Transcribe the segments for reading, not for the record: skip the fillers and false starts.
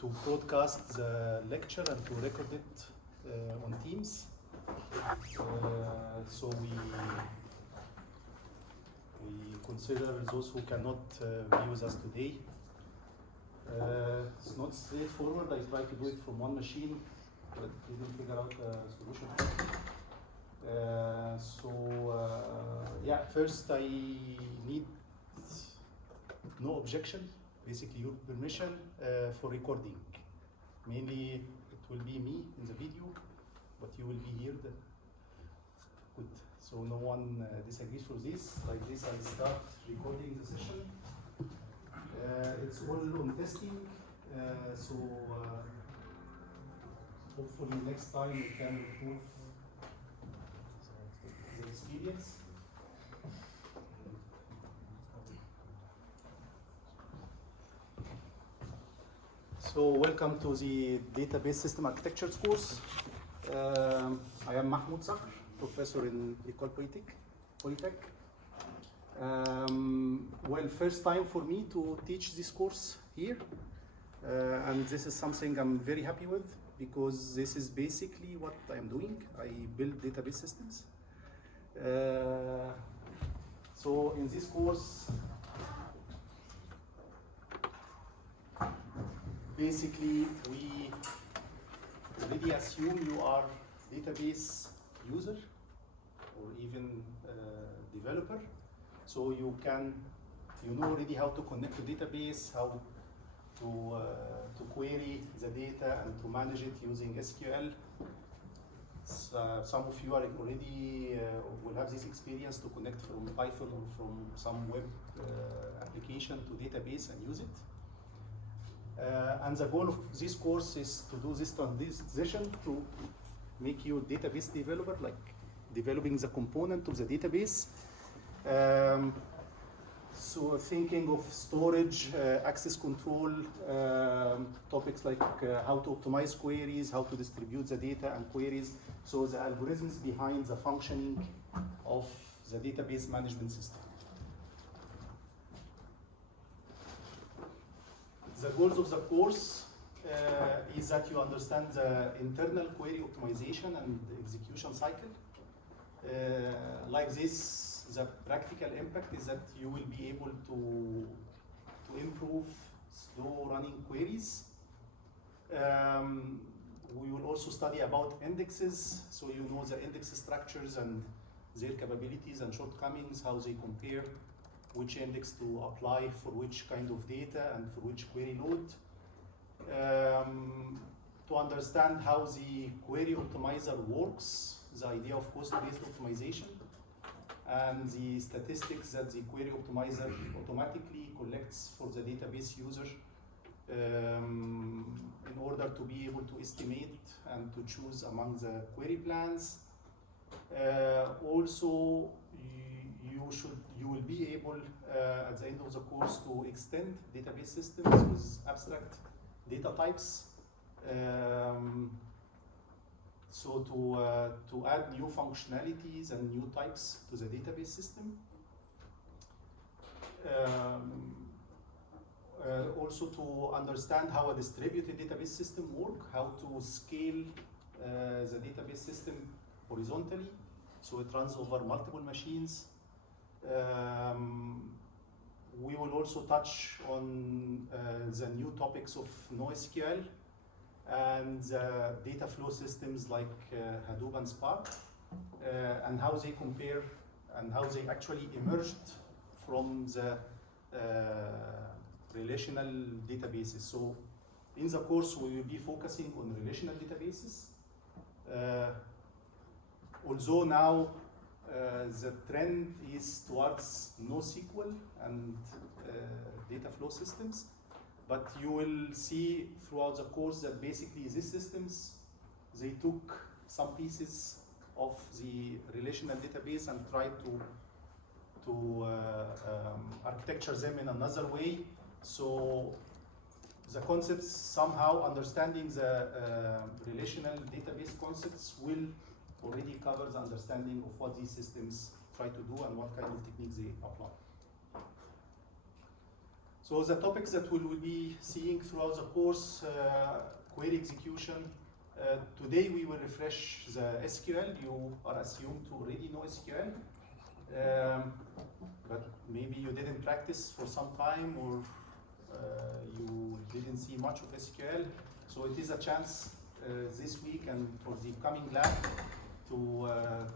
to broadcast the lecture and to record it on Teams. So we consider those who cannot be with us today. It's not straightforward. I tried to do it from one machine, but didn't figure out a solution. Yeah, first I need no objection, basically your permission for recording. Mainly it will be me in the video, but you will be here. Good, so no one disagrees for this. Like this, I'll start recording the session. It's all on testing, so hopefully next time we can improve the experience. So welcome to the Database System Architectures course. I am Mahmoud Sakr, professor in École Polytech. Well, first time for me to teach this course here, and this is something I'm very happy with because this is basically what I'm doing. I build database systems. So in this course, basically we already assume you are database user or even developer. So you know already how to connect to database, how to query the data and to manage it using SQL. Some of you are already will have this experience to connect from Python or from some web application to database and use it. And the goal of this course is to do this transition to make you a database developer, like developing the component of the database. So thinking of storage, access control, topics like how to optimize queries, how to distribute the data and queries. So the algorithms behind the functioning of the database management system. The goals of the course is that you understand the internal query optimization and execution cycle. Like this, the practical impact is that you will be able to improve slow running queries. We will also study about indexes, so you know the index structures and their capabilities and shortcomings, how they compare, which index to apply for which kind of data and for which query load. To understand how the query optimizer works, the idea of cost-based optimization, and the statistics that the query optimizer automatically collects for the database user in order to be able to estimate and to choose among the query plans. Also, you will be able at the end of the course to extend database systems with abstract data types. So to add new functionalities and new types to the database system. Also to understand how a distributed database system works, how to scale the database system horizontally, so it runs over multiple machines. We will also touch on the new topics of NoSQL and data flow systems like Hadoop and Spark, and how they compare and how they actually emerged from the relational databases. So in the course we will be focusing on relational databases. Although now the trend is towards NoSQL and data flow systems, but you will see throughout the course that basically these systems, they took some pieces of the relational database and tried to architecture them in another way. So the concepts, somehow understanding the relational database concepts will already cover the understanding of what these systems try to do and what kind of techniques they apply. So the topics that we will be seeing throughout the course, query execution. Today we will refresh the SQL. You are assumed to already know SQL, but maybe you didn't practice for some time, or you didn't see much of SQL. So it is a chance this week and for the coming lab to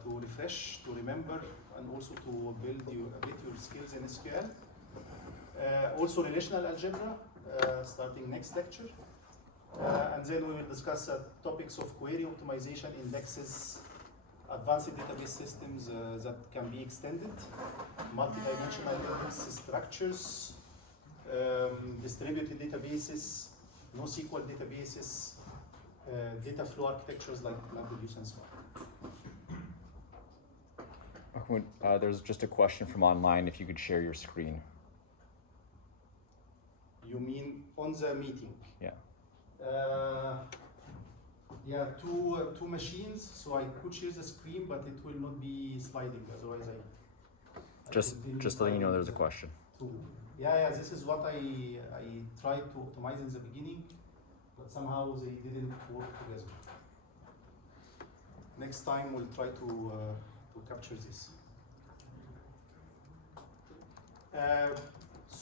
refresh, to remember, and also to build a bit your skills in SQL. Also relational algebra, starting next lecture. And then we will discuss topics of query optimization, indexes, advanced database systems that can be extended, multidimensional index structures, distributed databases, NoSQL databases, data flow architectures like MapReduce and so on. There's just a question from online, if you could share your screen. You mean on the meeting? Yeah. Yeah, two machines, so I could share the screen, but it will not be sliding. Otherwise, Just letting you know there's a question. Yeah, this is what I tried to optimize in the beginning, but somehow they didn't work together. Next time we'll try to capture this.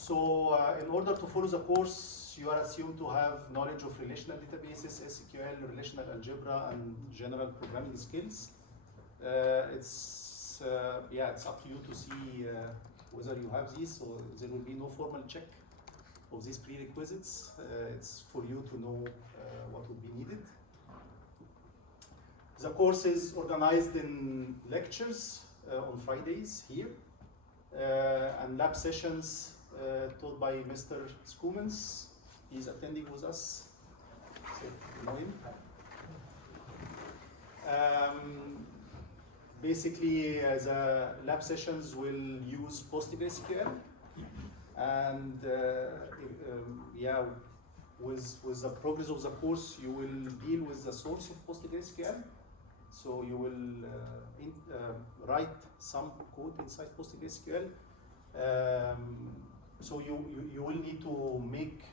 In order to follow the course, you are assumed to have knowledge of relational databases, SQL, relational algebra, and general programming skills. It's up to you to see whether you have these, so there will be no formal check of these prerequisites. It's for you to know what would be needed. The course is organized in lectures on Fridays here, and lab sessions taught by Mr. Scoomans. He's attending with us. So you know him. Basically, the lab sessions will use PostgreSQL, and with the progress of the course, you will deal with the source of PostgreSQL. So you will write some code inside PostgreSQL. So you will need to make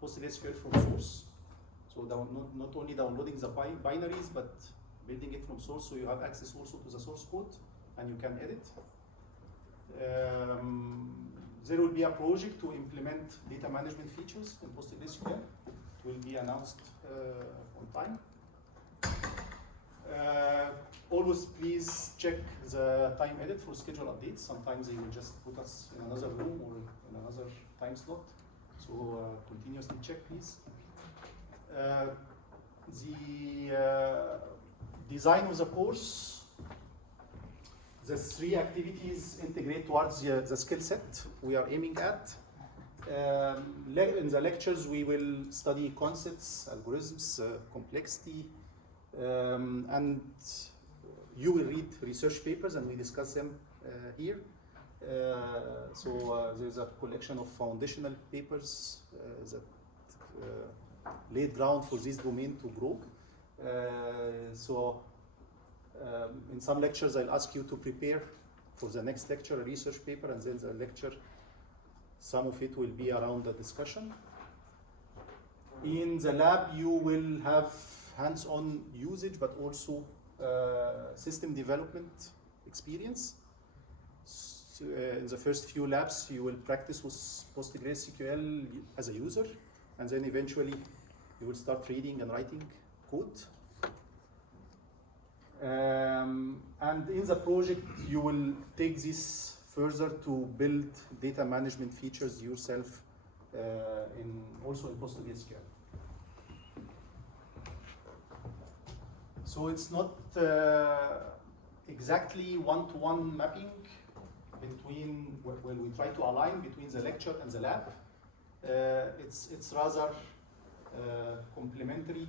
PostgreSQL from source. So not only downloading the binaries, but building it from source, so you have access also to the source code, and you can edit. There will be a project to implement data management features in PostgreSQL. It will be announced on time. Always please check the time edit for schedule updates. Sometimes they will just put us in another room or in another time slot. So continuously check, please. The design of the course, the 3 activities integrate towards the skill set we are aiming at. In the lectures, we will study concepts, algorithms, complexity, and you will read research papers, and we discuss them here. There's a collection of foundational papers that laid ground for this domain to grow. In some lectures, I'll ask you to prepare for the next lecture a research paper, and then the lecture, some of it will be around the discussion. In the lab, you will have hands-on usage, but also system development experience. In the first few labs, you will practice with PostgreSQL as a user, and then eventually you will start reading and writing code. And in the project, you will take this further to build data management features yourself, also in PostgreSQL. So it's not exactly one-to-one mapping between, when we try to align between the lecture and the lab. It's rather complementary.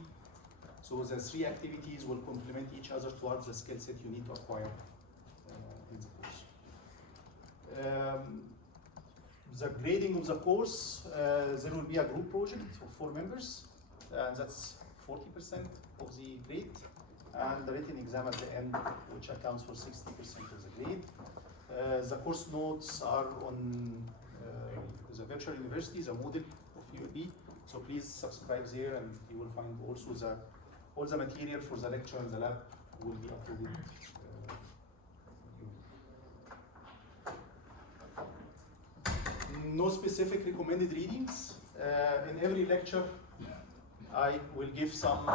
So the 3 activities will complement each other towards the skill set you need to acquire in the course. The grading of the course, there will be a group project of 4 members, and that's 40% of the grade, and the written exam at the end, which accounts for 60% of the grade. The course notes are on the virtual university, the model of ULB. So please subscribe there, and you will find also all the material for the lecture and the lab will be uploaded. No specific recommended readings. In every lecture, I will give some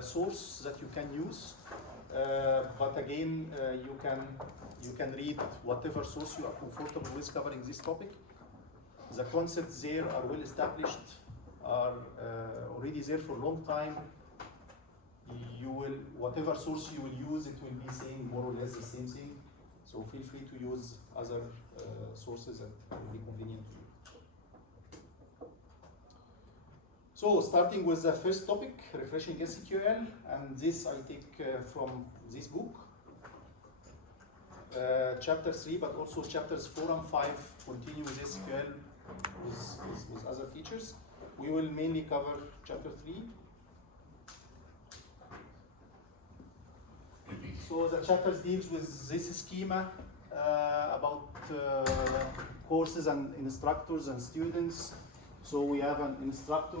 source that you can use. But again, you can read whatever source you are comfortable with covering this topic. The concepts there are well established, are already there for a long time. You will, whatever source you will use, it will be saying more or less the same thing. So feel free to use other sources that will be convenient to you. So starting with the first topic, refreshing SQL, and this I take from this book. Chapter 3, but also chapters 4 and 5 continue with SQL with other features. We will mainly cover chapter 3. So the chapters deals with this schema about courses and instructors and students. So we have an instructor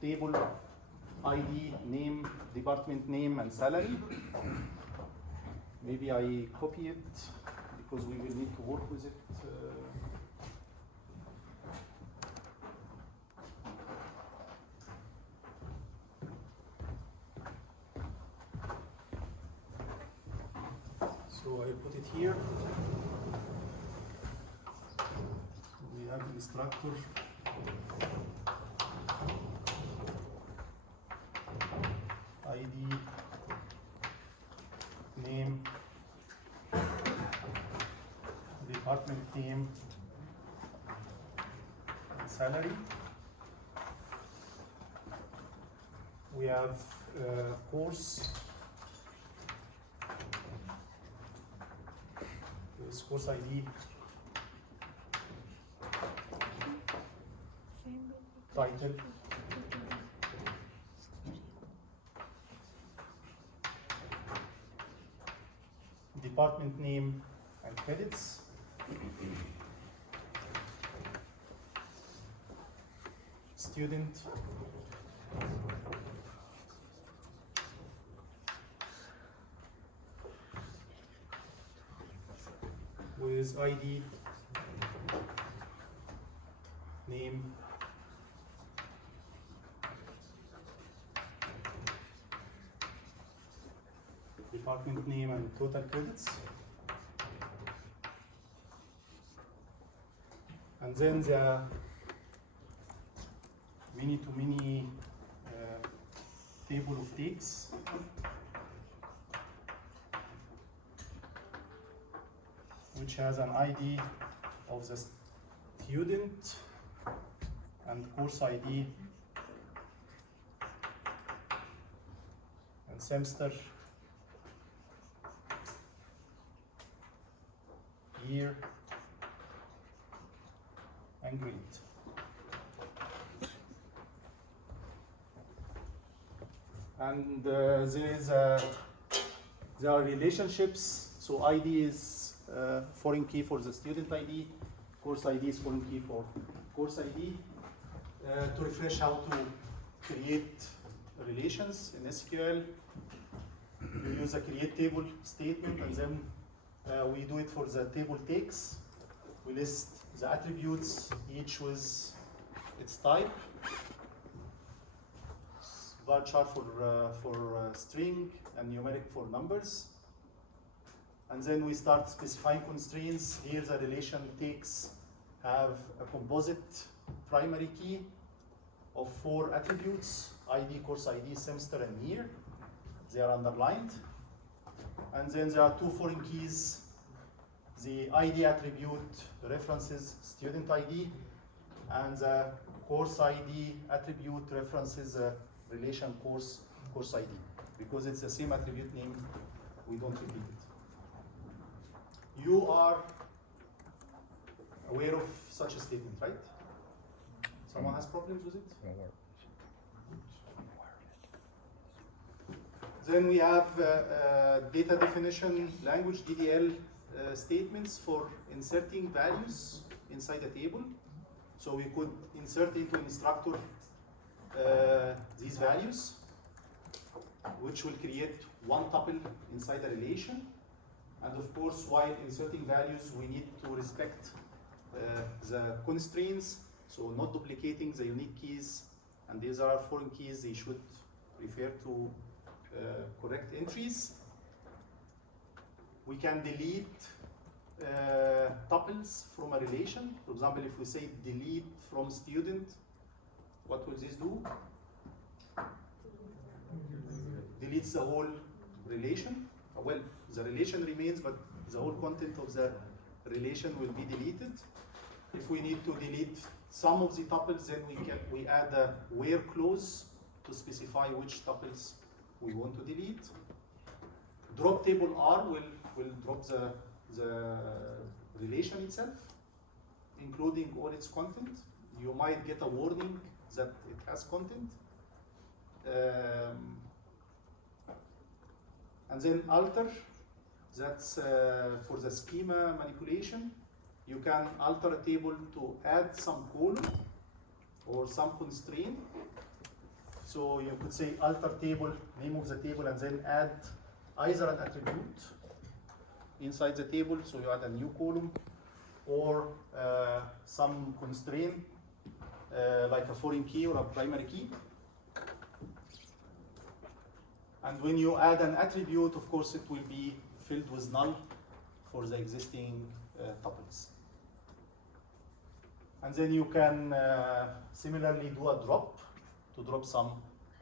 table, ID, name, department name, and salary. Maybe I copy it because we will need to work with it. So I put it here. We have instructor, ID, name, department name, and salary. We have course. This course ID, title, department name and credits, student, with ID, name, department name, and total credits. And then the many-to-many table of takes. Which has an ID of the student and course ID and semester, year, and grade. And there are relationships. So ID is foreign key for the student ID. Course ID is foreign key for course ID. To refresh how to create relations in SQL, you use a create table statement, and then we do it for the table takes. We list the attributes, each with its type. Varchar for string and numeric for numbers. And then we start specifying constraints. Here the relation takes have a composite primary key of 4 attributes: ID, course ID, semester, and year. They are underlined. And then there are 2 foreign keys. The ID attribute references student ID, and the course ID attribute references relation course ID. Because it's the same attribute name, we don't repeat it. You are aware of such a statement, right? Someone has problems with it? Then we have data definition language, DDL statements for inserting values inside a table. So we could insert into an instructor these values, which will create one tuple inside a relation. And of course, while inserting values, we need to respect the constraints, so not duplicating the unique keys. And these are foreign keys, they should refer to correct entries. We can delete tuples from a relation. For example, if we say delete from student, what will this do? Deletes the whole relation. Well, the relation remains, but the whole content of the relation will be deleted. If we need to delete some of the tuples, then we add a where clause to specify which tuples we want to delete. Drop table R will drop the relation itself, including all its content. You might get a warning that it has content. And then alter, that's for the schema manipulation. You can alter a table to add some column or some constraint. So you could say alter table, name of the table, and then add either an attribute inside the table, so you add a new column, or some constraint like a foreign key or a primary key. And when you add an attribute, of course, it will be filled with null for the existing tuples. And then you can similarly do a drop to drop some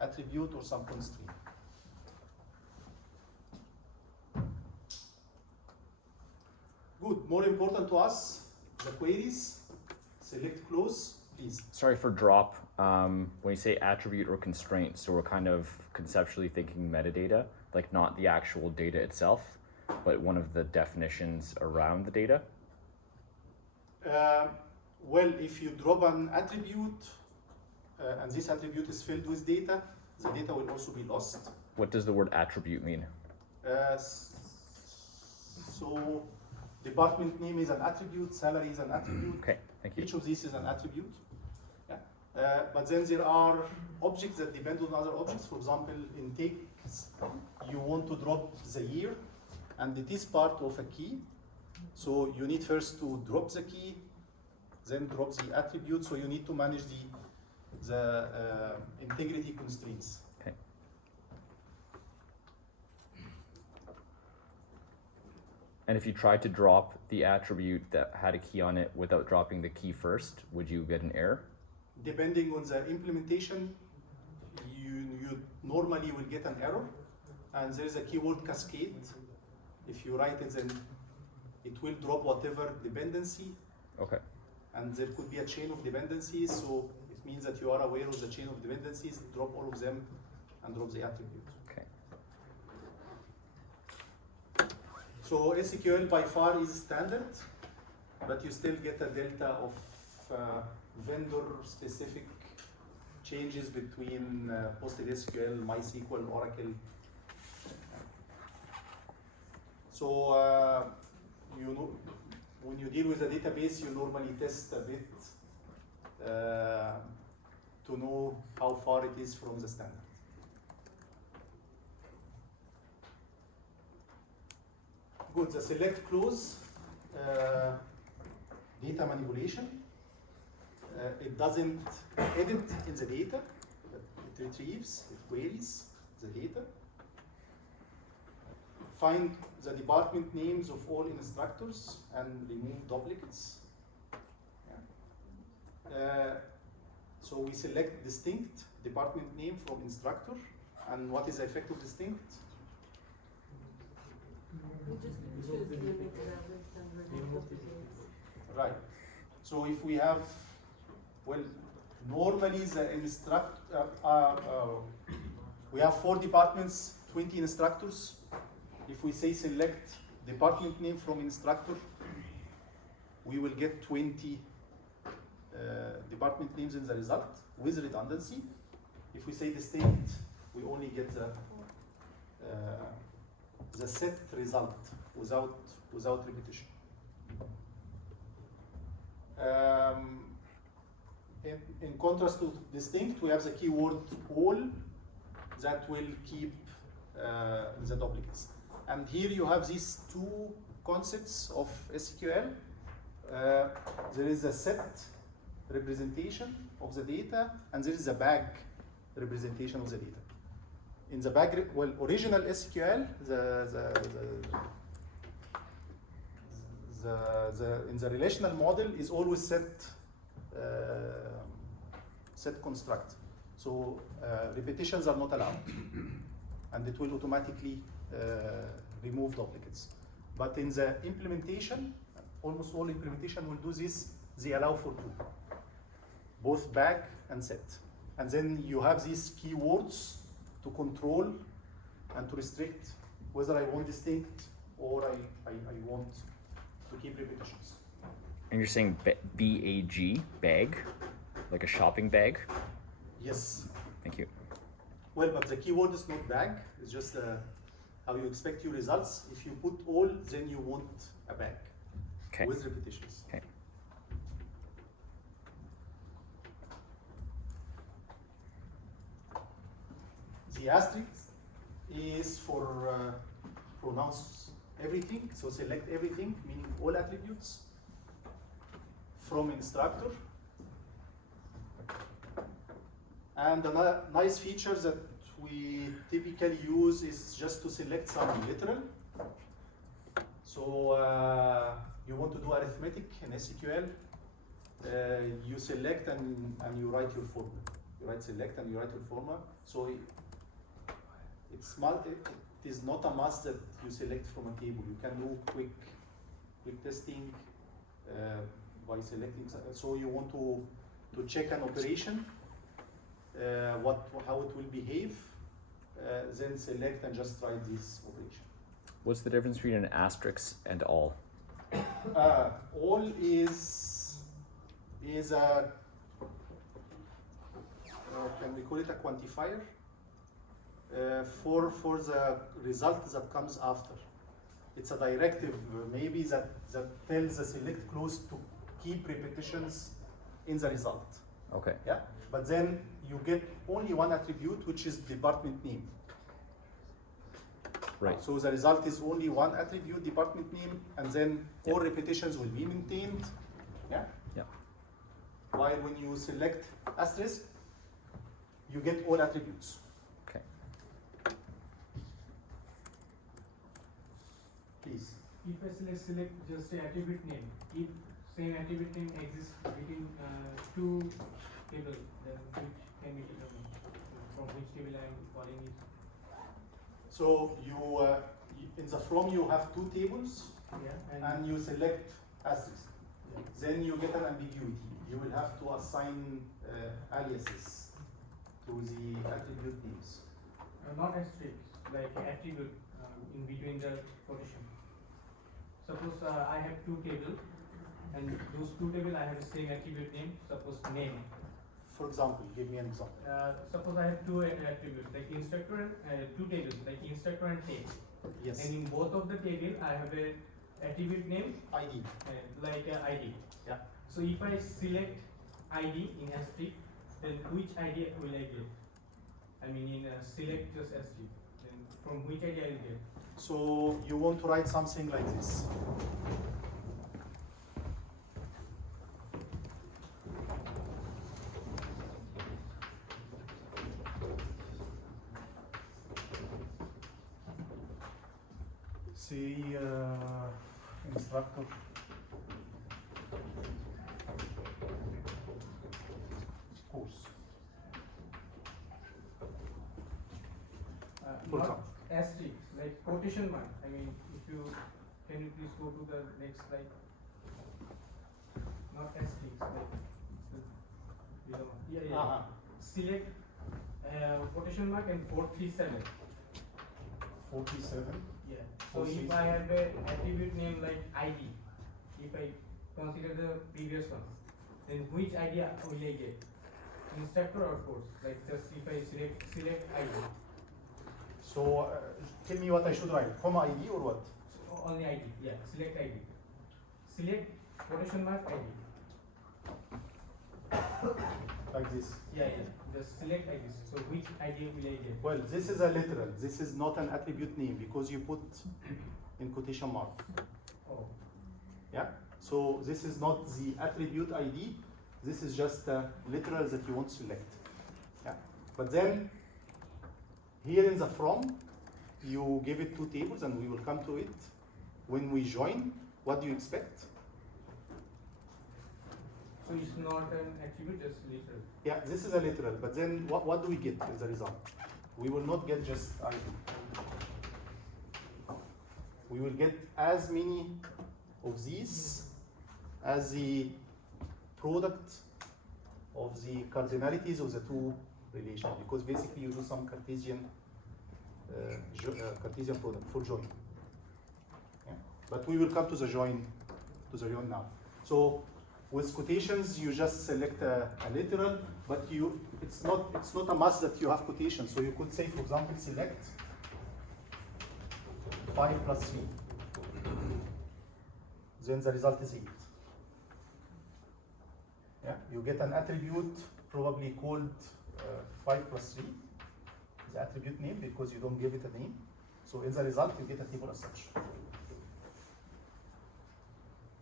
attribute or some constraint. Good. More important to us, the queries. Select clause, please. Sorry for drop. When you say attribute or constraint, so we're kind of conceptually thinking metadata, like not the actual data itself, but one of the definitions around the data? Well, if you drop an attribute, and this attribute is filled with data, the data will also be lost. What does the word attribute mean? So, department name is an attribute, salary is an attribute. Okay, thank you. Each of these is an attribute. Yeah. But then there are objects that depend on other objects. For example, in takes, you want to drop the year, and it is part of a key. So you need first to drop the key, then drop the attribute. So you need to manage the integrity constraints. Okay. And if you tried to drop the attribute that had a key on it without dropping the key first, would you get an error? Depending on the implementation, you normally will get an error. And there is a keyword cascade. If you write it, then it will drop whatever dependency. Okay. And there could be a chain of dependencies, so it means that you are aware of the chain of dependencies, drop all of them, and drop the attribute. Okay. So SQL by far is standard, but you still get a delta of vendor-specific changes between PostgreSQL, MySQL, Oracle. So you know, when you deal with a database, you normally test a bit to know how far it is from the standard. Good, the select clause, data manipulation. It doesn't edit in the data, but it retrieves, it queries the data. Find the department names of all instructors and remove duplicates. Yeah. So we select distinct department name from instructor, and what is the effect of distinct? We just choose limit values and remove duplicates. Right. So if we have, well, normally the we have 4 departments, 20 instructors. If we say select department name from instructor, we will get 20 department names in the result with redundancy. If we say distinct, we only get the set result without repetition. in contrast to distinct, we have the keyword all that will keep the duplicates. And here you have these two concepts of SQL. There is a set representation of the data, and there is a bag representation of the data. In the bag, original SQL, in the relational model is always set construct. So repetitions are not allowed, and it will automatically remove duplicates. But in the implementation, almost all implementation will do this. They allow for two, both bag and set. And then you have these keywords to control and to restrict whether I want distinct or I want to keep repetitions. And you're saying BAG, bag, like a shopping bag? Yes. Thank you. Well, but the keyword is not bag. It's just how you expect your results. If you put all, then you want a bag with repetitions. Okay. The asterisk is for pronounce everything, so select everything, meaning all attributes from instructor. And another nice feature that we typically use is just to select some literal. So you want to do arithmetic in SQL, you select and you write your formula. You write select and you write your formula. So it is not a must that you select from a table. You can do quick testing by selecting. So you want to check an operation, how it will behave, then select and just write this operation. What's the difference between an asterisk and all? All is a can we call it a quantifier for the result that comes after. It's a directive maybe that tells the select clause to keep repetitions in the result. Okay. Yeah, but then you get only one attribute, which is department name. Right. So the result is only one attribute, department name, and then all repetitions will be maintained. Yeah. Yeah. While when you select asterisk, you get all attributes. Okay. Please. If I select just an attribute name, if same attribute name exists between two tables, then which can be determined from which table I am calling it? So you in the from you have two tables, Yeah, and you select asterisk. yeah. Then you get an ambiguity. You will have to assign aliases to the attribute names. Not asterisk, like attribute in between the quotation. Suppose I have two tables, and those two tables I have the same attribute name. Suppose name. For example, give me an example. Suppose I have two attributes like instructor and two tables like instructor and table. Yes. And in both of the table I have a attribute name ID. like ID. Yeah. So if I select ID in asterisk, then which ID will I get? I mean in select just asterisk. Then from which ID I will get? So you want to write something like this. See instructor. Course. For Not example. asterisk, like quotation mark. I mean, can you please go to the next slide? Not asterisk, like below. Yeah. Select quotation mark and 437. 47. Yeah. So if I have a attribute name like ID, if I consider the previous one, then which ID will I get? Instructor or course? Like just if I select ID. So tell me what I should write. Comma ID or what? So only ID. Yeah. Select ID. Select quotation mark ID. like this. Yeah. Just select ID. So which ID will I get? Well, this is a literal. This is not an attribute name because you put in quotation mark. Oh. Yeah. So this is not the attribute ID. This is just a literal that you want to select. Yeah. But then here in the from, you give it two tables, and we will come to it. When we join, what do you expect? So it's not an attribute, just literal. Yeah, this is a literal, but then what do we get as a result? We will not get just ID. We will get as many of these as the product of the cardinalities of the two relations, because basically you do some Cartesian Cartesian product for join. Yeah? But we will come to the join now. So with quotations, you just select a literal, but it's not a must that you have quotations. So you could say, for example, select 5 plus 3. Then the result is 8. Yeah, you get an attribute probably called 5 plus 3, the attribute name, because you don't give it a name. So in the result, you get a table as such.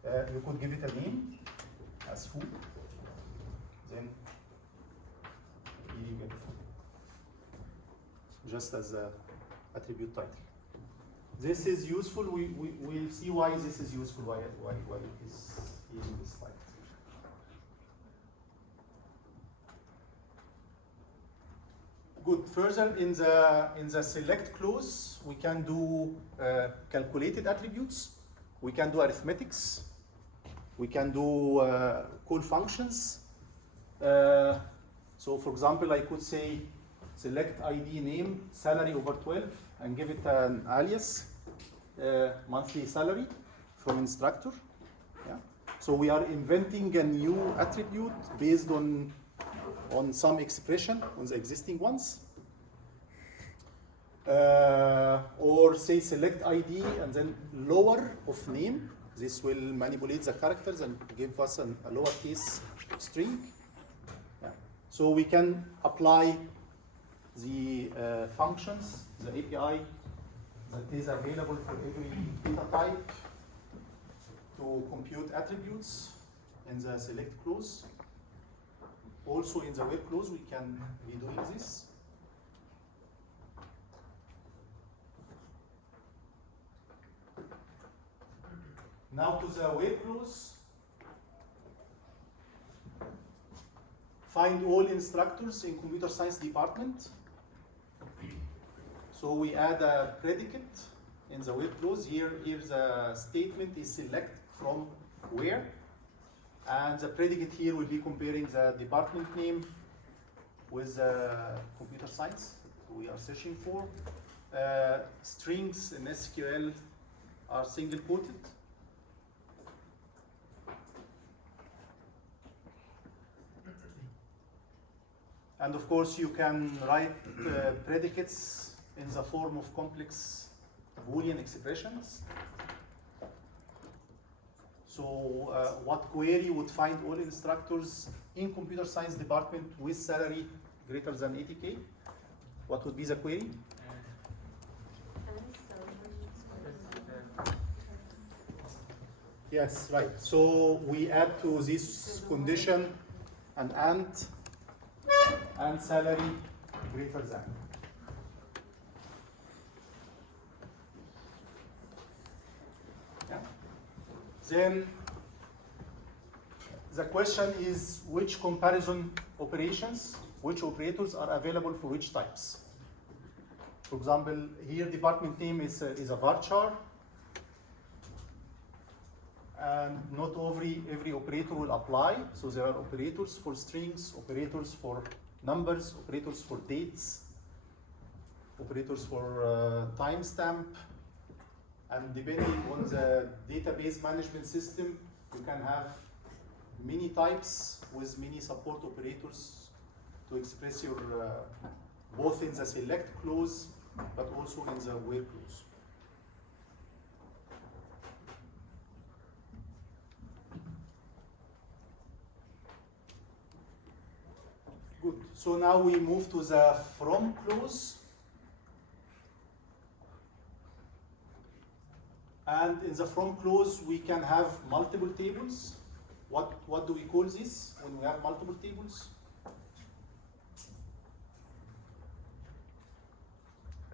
You could give it a name as food, then you get just as a attribute title. This is useful. We'll see why this is useful, why it is in this slide. Good. Further, in the select clause, we can do calculated attributes. We can do arithmetics. We can do call functions. So, for example, I could say select ID name salary over 12 and give it an alias monthly salary from instructor. Yeah. So we are inventing a new attribute based on some expression on the existing ones. Or say select ID and then lower of name. This will manipulate the characters and give us a lowercase string. Yeah. So we can apply the functions, the API that is available for every data type to compute attributes in the select clause. Also in the where clause, we can be doing this. Now to the where clause. Find all instructors in computer science department. So we add a predicate in the where clause. Here the statement is select from where. And the predicate here will be comparing the department name with computer science we are searching for. Strings in SQL are single quoted. And of course, you can write predicates in the form of complex Boolean expressions. So what query would find all instructors in computer science department with salary greater than 80K? What would be the query? Yes, right. So we add to this condition an and salary greater than. Yeah. Then the question is which comparison operations, which operators are available for which types. For example, here department name is a varchar, and not every operator will apply. So there are operators for strings, operators for numbers, operators for dates, operators for timestamp, and depending on the database management system, you can have many types with many support operators to express your both in the select clause but also in the where clause. So now we move to the from clause. And in the from clause, we can have multiple tables. What do we call this when we have multiple tables?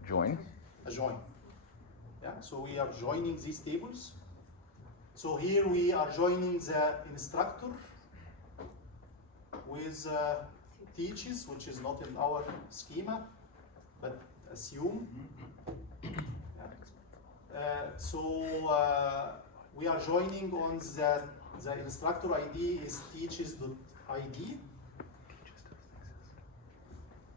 Join. A join. Yeah, so we are joining these tables. So here we are joining the instructor with teaches, which is not in our schema, but assume. We are joining on the instructor ID is teaches.id,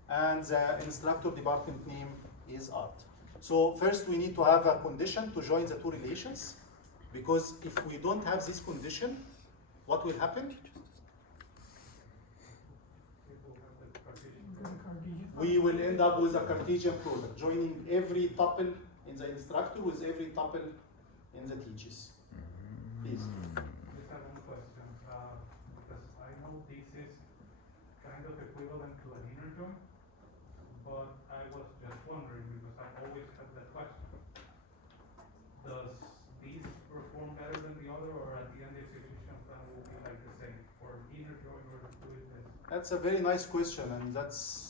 and the instructor department name is art. So first we need to have a condition to join the two relations, because if we don't have this condition, what will happen? We will end up with a Cartesian product, joining every tuple in the instructor with every tuple in the teaches. Please. Just have one question, because I know this is kind of equivalent to an inner join, but I was just wondering, because I always had that question. Does this perform better than the other, or at the end the execution plan will be like the same for inner join or do it this? That's a very nice question, and that's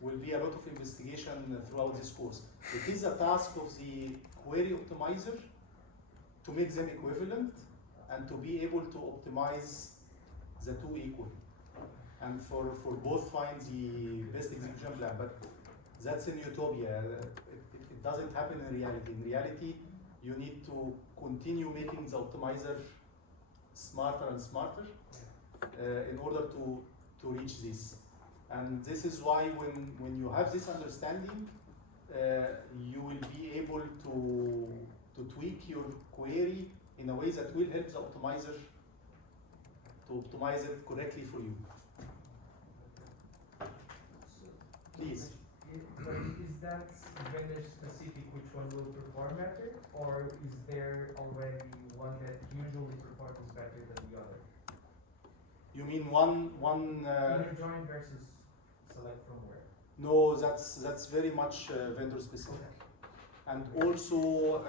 will be a lot of investigation throughout this course. It is a task of the query optimizer to make them equivalent and to be able to optimize the two equally, and for both find the best execution plan. But that's in utopia. It doesn't happen in reality. In reality, you need to continue making the optimizer smarter and smarter in order to reach this. And this is why when you have this understanding, you will be able to tweak your query in a way that will help the optimizer to optimize it correctly for you. Please. Is that vendor specific which one will perform better, or is there already one that usually performs better than the other? You mean one Inner join versus select from where? No, that's very much vendor specific, and also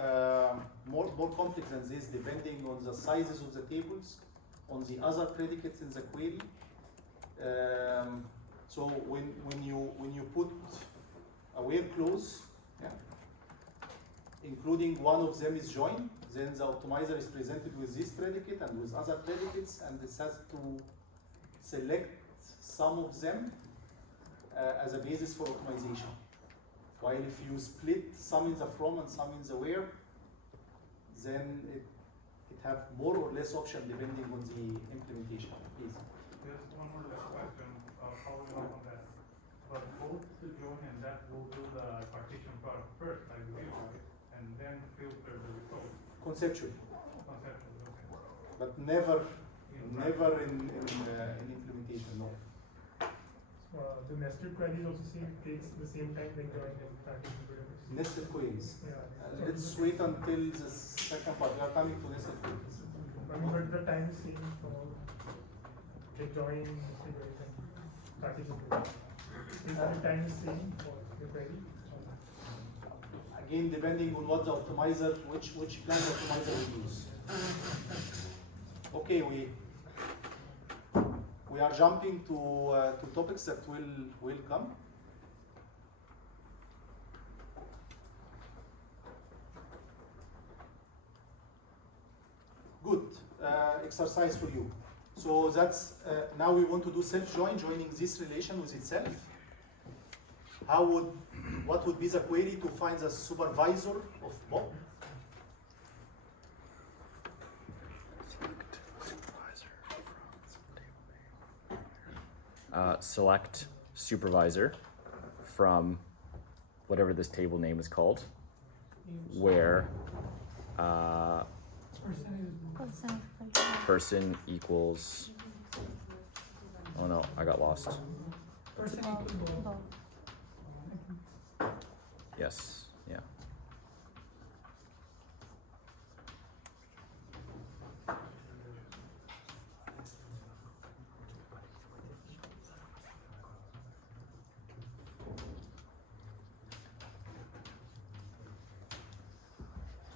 more complex than this, depending on the sizes of the tables, on the other predicates in the query. So when you put a where clause, yeah, including one of them is join, then the optimizer is presented with this predicate and with other predicates, and this has to select some of them as a basis for optimization. While if you split some in the from and some in the where, then it have more or less option depending on the implementation. Please. Just one more last question, following up on that. But both the join and that will do the partition product first, like we do, right? And then filter the result. Conceptually, Conceptually, okay. but never In in implementation. No. The nested queries also takes the same time like join and partition product. Nested queries. Yeah. Let's wait until the second part. We are coming to nested queries. I mean, but the time is same for the join, nested queries and partition product. Is the time is same for the query? Again, depending on what the optimizer, which plan the optimizer will use. Okay, we are jumping to topics that will come. Good exercise for you. So that's now we want to do self-join, joining this relation with itself. What would be the query to find the supervisor of Bob? Select supervisor from whatever this table name is called, where person equals, oh no, I got lost. Yes, yeah.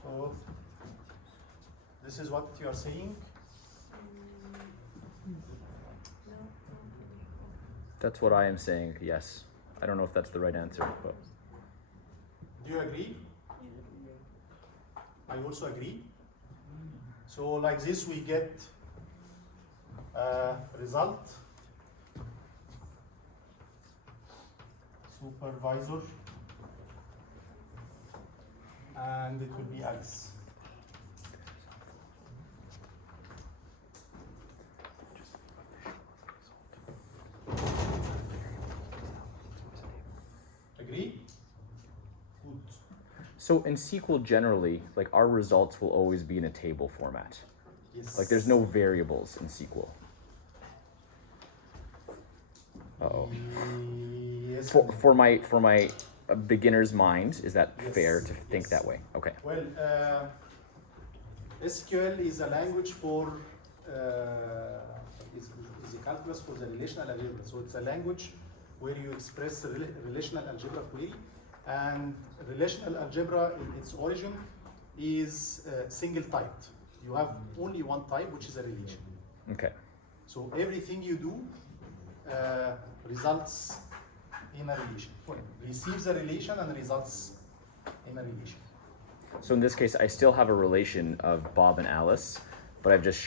So this is what you are saying. That's what I am saying, yes. I don't know if that's the right answer, but Do you agree? I also agree. So like this we get a result, supervisor, and it will be Alice. Agree? Good. so in SQL generally, like our results will always be in a table format. Yes. Like there's no variables in SQL. Uh-oh. Yes. For my beginner's mind, is that Yes, fair to think yes. that way? Okay. Well, SQL is a language for is a calculus for the relational algebra. So it's a language where you express a relational algebra query, and relational algebra in its origin is single typed. You have only one type, which is a relation. Okay. So everything you do results in a relation. Receives a relation and results in a relation. So in this case, I still have a relation of Bob and Alice, but I've just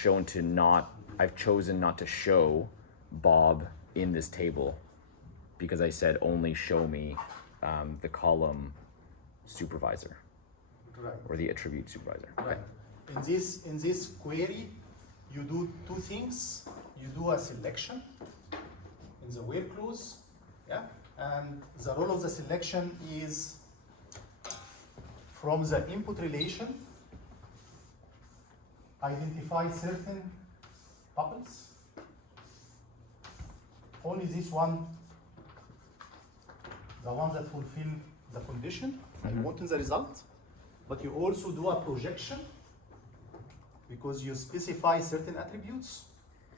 I've chosen not to show Bob in this table because I said only show me the column supervisor Right. or the attribute supervisor. Okay. Right. In this query, you do two things. You do a selection in the where clause, yeah, and the role of the selection is from the input relation, identify certain tuples. Only this one, the one that fulfill the condition I want in the result, but you also do a projection because you specify certain attributes,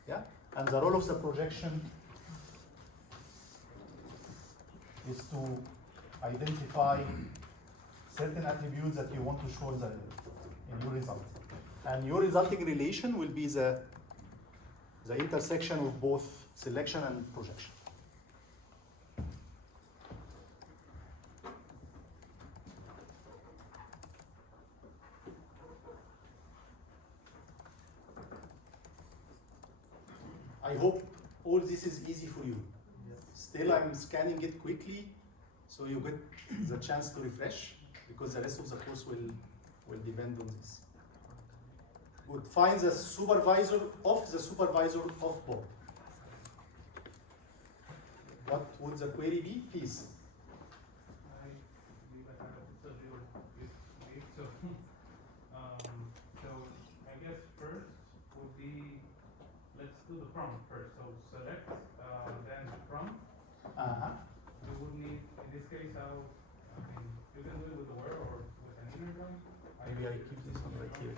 yeah, and the role of the projection is to identify certain attributes that you want to show in your result. And your resulting relation will be the intersection of both selection and projection. I hope all this is easy for you. Still, I'm scanning it quickly, so you get the chance to refresh, because the rest of the course will depend on this. Good. Find the supervisor of Bob. What would the query be, please? So I guess first would be, let's do the from first. So select, then from. We would need, in this case, you can do it with the where or with an inner join. Maybe I keep this one right here.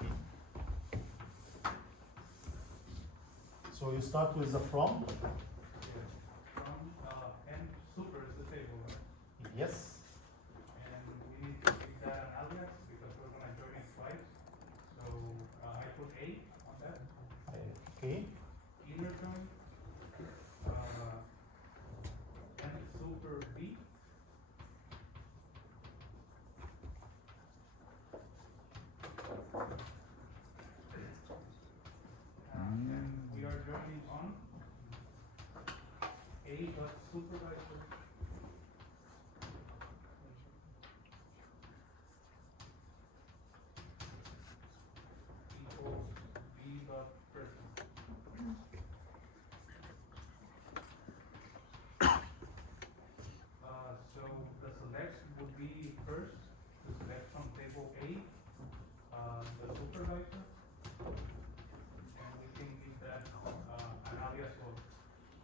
So you start with the from. From, and super is the table, right? Yes. And we need to give that an alias because we're going to join it twice. So I put A on that. Okay. Inner join. And super B. And we are joining on A dot supervisor. Equals B dot person. So the select would be first to select from table A, the supervisor. And we can give that an alias of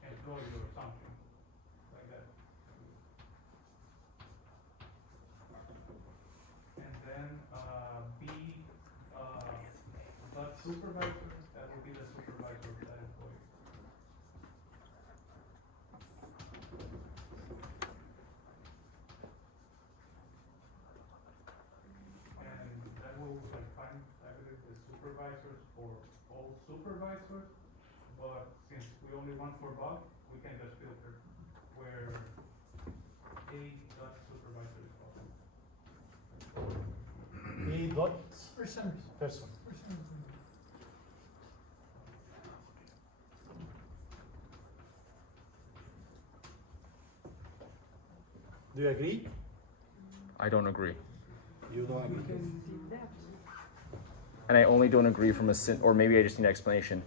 employee or something like that. supervisor, but since we only want for Bob, we can just filter where A dot supervisor is Bob. A dot Person. person. Do you agree? I don't agree. You don't agree. And I only don't agree from or maybe I just need an explanation.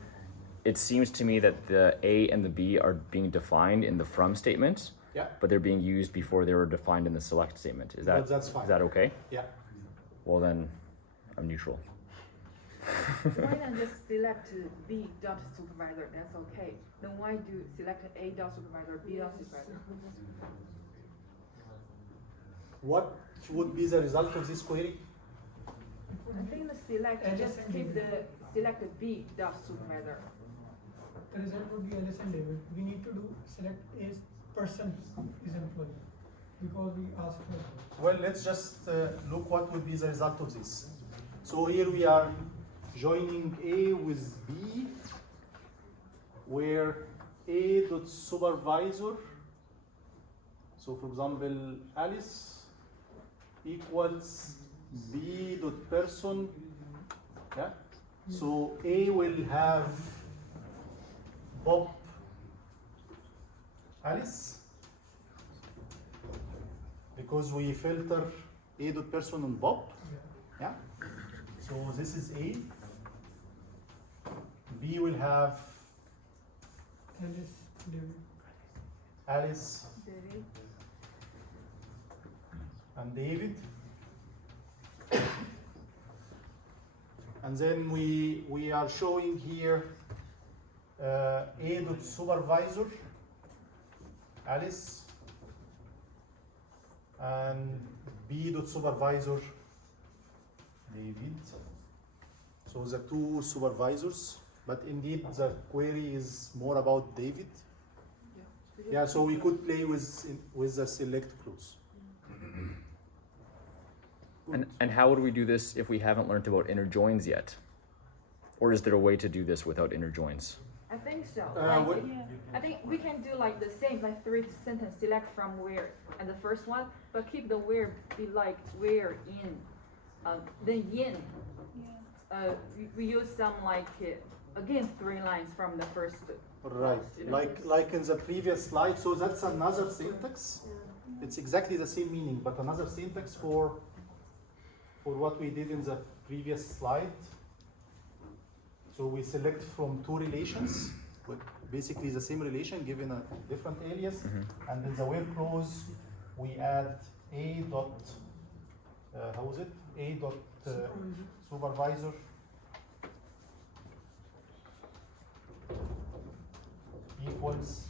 It seems to me that the A and the B are being defined in the from statement, Yeah. but they're being used before they were defined in the select statement. Is But that that's fine. is that okay? Yeah. Well then, I'm neutral. Why not just select B dot supervisor, that's okay. Then why do select A dot supervisor, B dot supervisor? What would be the result of this query? I think the select, Alice just and keep David. the select B dot supervisor. The result would be Alice and David. We need to do select a person is employee because we asked for. Well, let's just look what would be the result of this. So here we are joining A with B, where A dot supervisor, so for example, Alice equals B dot person, yeah? So A will have Bob, Alice, because we filter A dot person on Bob, yeah? So this is A. B will have Alice, David. Alice David. and David. And then we are showing here A dot supervisor, Alice, and B dot supervisor, David. So the two supervisors, but indeed the query is more about David. Yeah, so we could play with the select clause. And how would we do this if we haven't learned about inner joins yet? Or is there a way to do this without inner joins? I think so. what- I think we can do like the same, like 3 sentence select from where and the first one, but keep the where be like where in, then in. We use some like again 3 lines from the first. Right, like in the previous slide. So that's another syntax. It's exactly the same meaning, but another syntax for what we did in the previous slide. So we select from 2 relations, with basically the same relation given a different alias, and in the where clause we add A dot how is it? A dot supervisor equals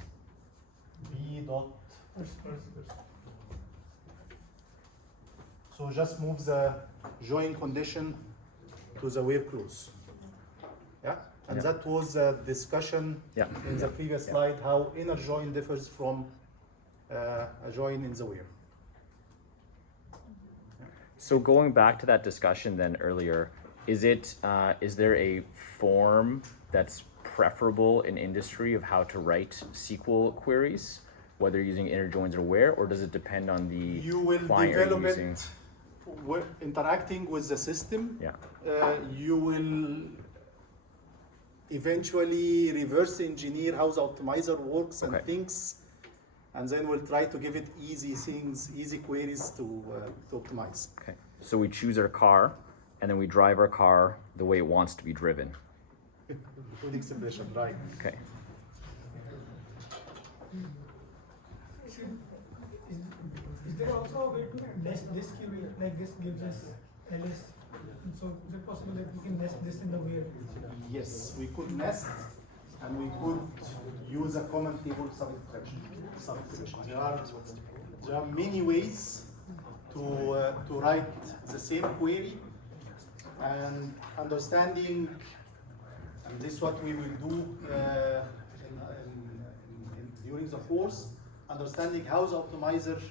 B dot. So just move the join condition to the where clause. Yeah, and Yeah. that was a discussion Yeah. in the previous slide how inner join differs from a join in the where. So going back to that discussion then earlier, is there a form that's preferable in industry of how to write SQL queries, whether using inner joins or where, or does it depend on the You will client you're develop using? it interacting with the system. Yeah. You will eventually reverse engineer how the optimizer works and Okay. thinks, and then we'll try to give it easy things, easy queries to optimize. Okay. So we choose our car, and then we drive our car the way it wants to be driven. Good expression, right? Okay. Is there also a way to nest this query, like this gives us Alice? And so is it possible that we can nest this in the where? Yes, we could nest, and we could use a common table subtraction. There are many ways to write the same query, and understanding, and this is what we will do during the course, understanding how the optimizer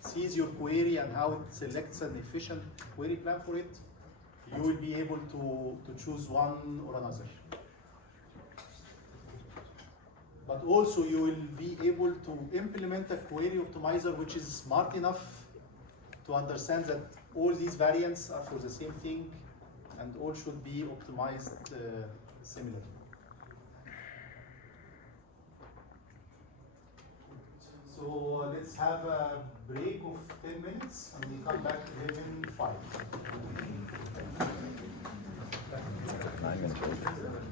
sees your query and how it selects an efficient query plan for it, you will be able to choose one or another. But also you will be able to implement a query optimizer which is smart enough to understand that all these variants are for the same thing and all should be optimized similarly. So let's have a break of 10 minutes and we come back 11:05. 9 minutes.